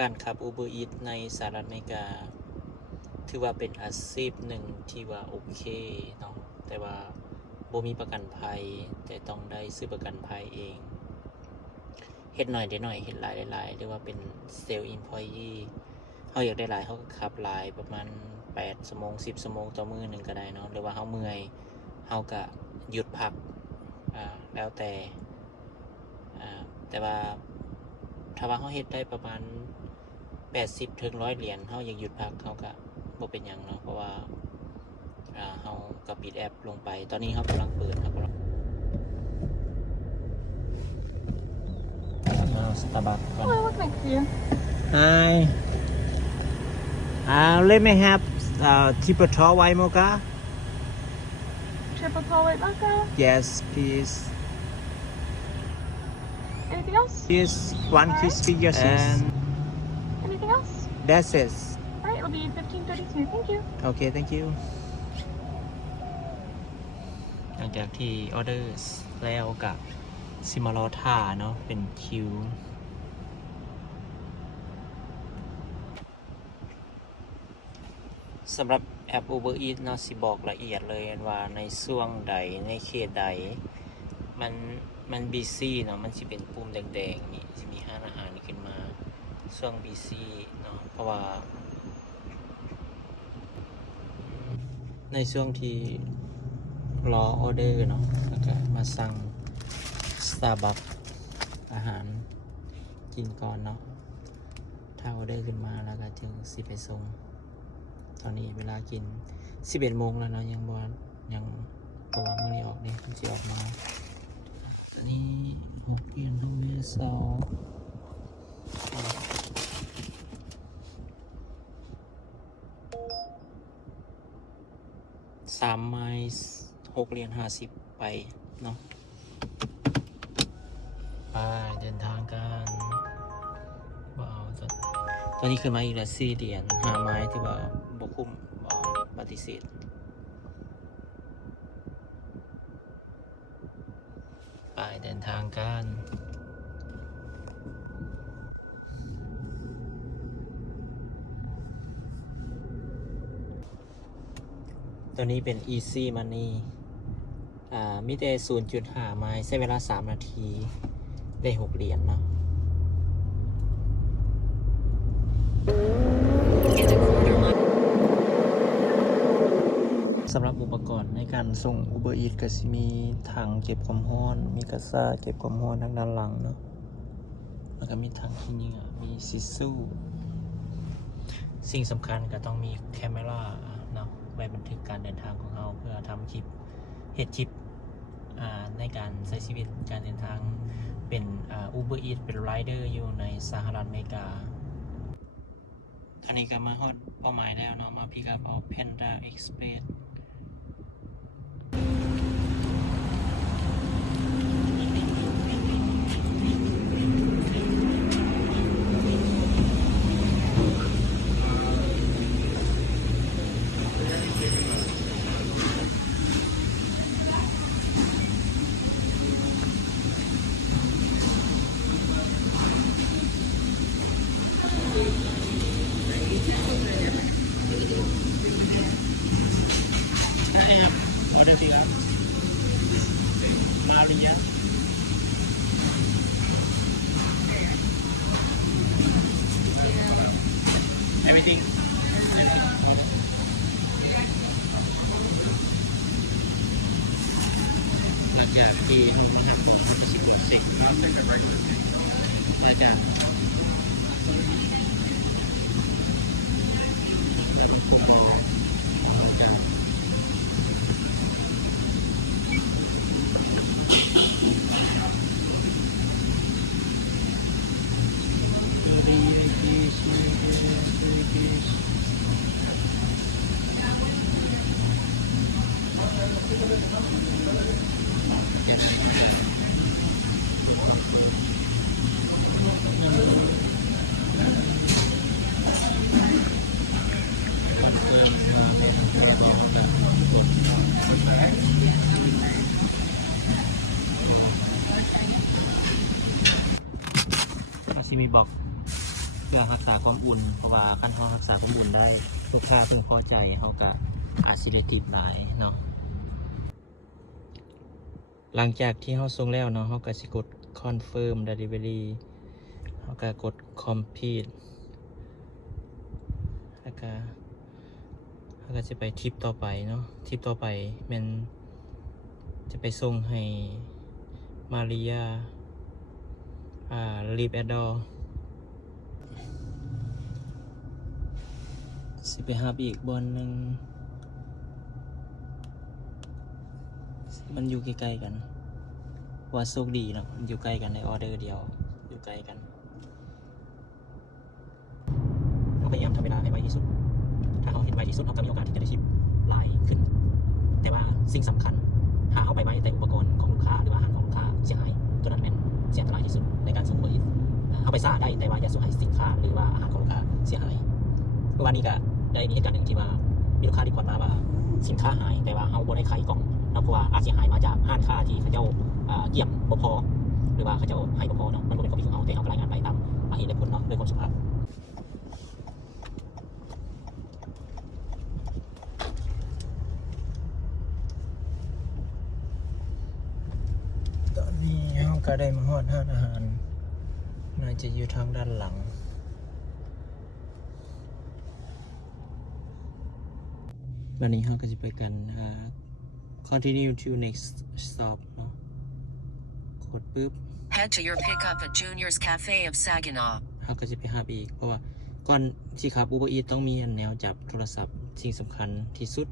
การขับ Uber Eats ในสหรัฐอเมริกาถือว่าเป็นอาชีพหนึ่งที่ว่าโอเคเนาะแต่ว่าบ่มีประกันภัยแต่ต้องได้ซื้อประกันภัยเองเฮ็ดหน่อยได้หน่อยเฮ็ดหลายได้หลายหรือว่าเป็นเซลล์อิมพลอยีเฮาอยากได้หลายเฮาก็ขับหลายประมาณ8 ชั่วโมง10 ชั่วโมงต่อมื้อหนึ่งก็ได้เนาะหรือว่าเฮาเมื่อยเฮาก็หยุดพักแล้วแต่ว่าถ้าว่าเขาเฮ็ดได้ประมาณ80 ถึง 100 เหรียญเขาอยากหยุดพักเขาก็บ่เป็นหยังเนาะเพราะว่าเขาก็ปิดแอปลงไปตอนนี้เขากำลังเปิดครับสตาร์บัคก่อน Hello, what can I do for you? Hi let me have triple tall white mocha Triple tall white mocha. yes please Anything else? yes one crispy yes and Anything else? that's it Alright, it'll be $15.32. Thank you. okay thank you หลังจากที่ออเดอร์แล้วกับซิมารอท่าเนาะเป็นคิวสำหรับแอป Uber Eats เนาะสิบอกละเอียดเลยว่าในช่วงใดในเขตใดมันบีซี่เนาะมันสิเป็นปุ่มแดงๆนี่สิมีห้านอาหารขึ้นมาช่วงบีซี่เนาะเพราะว่าในช่วงที่รอออเดอร์เนาะแล้วก็มาสั่ง Starbucks อาหารกินก่อนเนาะถ้าออเดอร์ขึ้นมาแล้วก็จึงสิไปส่งตอนนี้เวลากิน11 โมงแล้วเนาะยังตัวมื้อนี้ออกนี่มันสิออกมาตอนนี้6 เดือนโรงเรียน3 ไมล์6 เหรียญ50ไปเนาะไปเดินทางกันว้าวตอนนี้ขึ้นมาอีกแล้ว4 เหรียญ5 ไมล์ที่ว่าบคุ้มปฏิเสธไปเดินทางกันตัวนี้เป็น Easy Money มีแต่ 0.5 ไมล์ใช้เวลา3 นาทีได้6 เหรียญเนาะสำหรับอุปกรณ์ในการส่ง Uber Eats ก็จะมีถังเก็บความร้อนมีกระซ่าเก็บความร้อนทางด้านหลังเนาะแล้วก็มีถังขี้เหงื่อมีซิสซูสิ่งสำคัญก็ต้องมีแคมเมราเนาะไว้บันทึกการเดินทางของเราเพื่อทำคลิปเฮ็ดคลิปในการใช้ชีวิตการเดินทางเป็นUber Eats เป็นไรเดอร์อยู่ในสหรัฐอเมริกาตอนนี้ก็มาฮอดเป้าหมายแล้วเนาะมาพิกอัพเอา Panda Express order tiga Maria everything หลังจากที่ห้องอาหารหมดมันจะสิบเซ็กมาจากมีบอก เพื่อรักษาความอุ่นเพราะว่าขั้นเรารักษาความอุ่นได้ลูกค้าเพิ่งพอใจเขาก็อาจสิเหลือกินหลายเนาะหลังจากที่เขาส่งแล้วเนาะเขาก็สิกด confirm delivery เขาก็กด complete แล้วก็เขาก็จะไปทริปต่อไปเนาะทริปต่อไปมันจะไปส่งให้มาริยาลีฟแอดดอร์สิไปหาอีกบอนหนึ่งมันอยู่ใกล้ๆกันว่าโชคดีเนาะมันอยู่ใกล้กันในออเดอร์เดียวอยู่ใกล้กันเราพยายามทำเวลาให้ไวที่สุดถ้าเขาเห็นไวที่สุดเขาก็มีโอกาสที่จะได้ชิปหลายขึ้นแต่ว่าสิ่งสำคัญถ้าเอาไปไว้แต่อุปกรณ์ของลูกค้าหรือว่าอาหารของลูกค้าเสียหายตัวนั้นเป็นเสียอันตรายที่สุดในการส่งเบอร์อีกเอาไปซ่าได้แต่ว่าอย่าส่งให้สินค้าหรือว่าอาหารของลูกค้าเสียหายเมื่อวานนี้ก็ได้มีเหตุการณ์หนึ่งที่ว่ามีลูกค้ารีพอร์ตมาว่าสินค้าหายแต่ว่าเขาบ่ได้ไขกล่องเพราะว่าอาจเสียหายมาจากห้างค้าที่เขาเจ้าเกี่ยมบ่พอหรือว่าเขาเจ้าให้บ่พอเนาะมันบ่เป็นความผิดของเขาแต่เขาก็รายงานไปตามเหตุและผลเนาะโดยความสุภาพตอนนี้เราก็ได้มาฮอดร้านอาหารน่าจะอยู่ทางด้านหลังวันนี้เราก็จะไปกันcontinue to next stop เนาะกดปุ๊บ Head to your pickup at Junior's Cafe of Saginaw. เราก็จะไปหาอีกเพราะว่าก่อนที่ขับ Uber Eats ต้องมีแนวจับโทรศัพท์สิ่งสำคัญที่สุด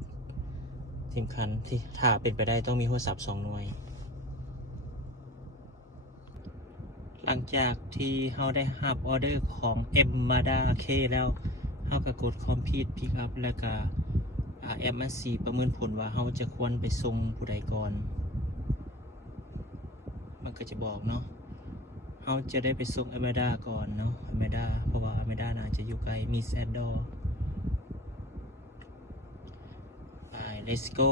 สำคัญที่ถ้าเป็นไปได้ต้องมีโทรศัพท์2 หน่วย หลังจากที่เราได้รับออเดอร์ของ M Mazda K แล้วเราก็กด Complete Pick Up แล้วก็แอปมันสีประเมินผลว่าเราจะควรไปส่งผู้ใดก่อนมันก็จะบอกเนาะเราจะได้ไปส่งอเมดาก่อนเนาะอเมดาเพราะว่าอเมดาน่าจะอยู่ไกลมีแซดดอร์ไป let's go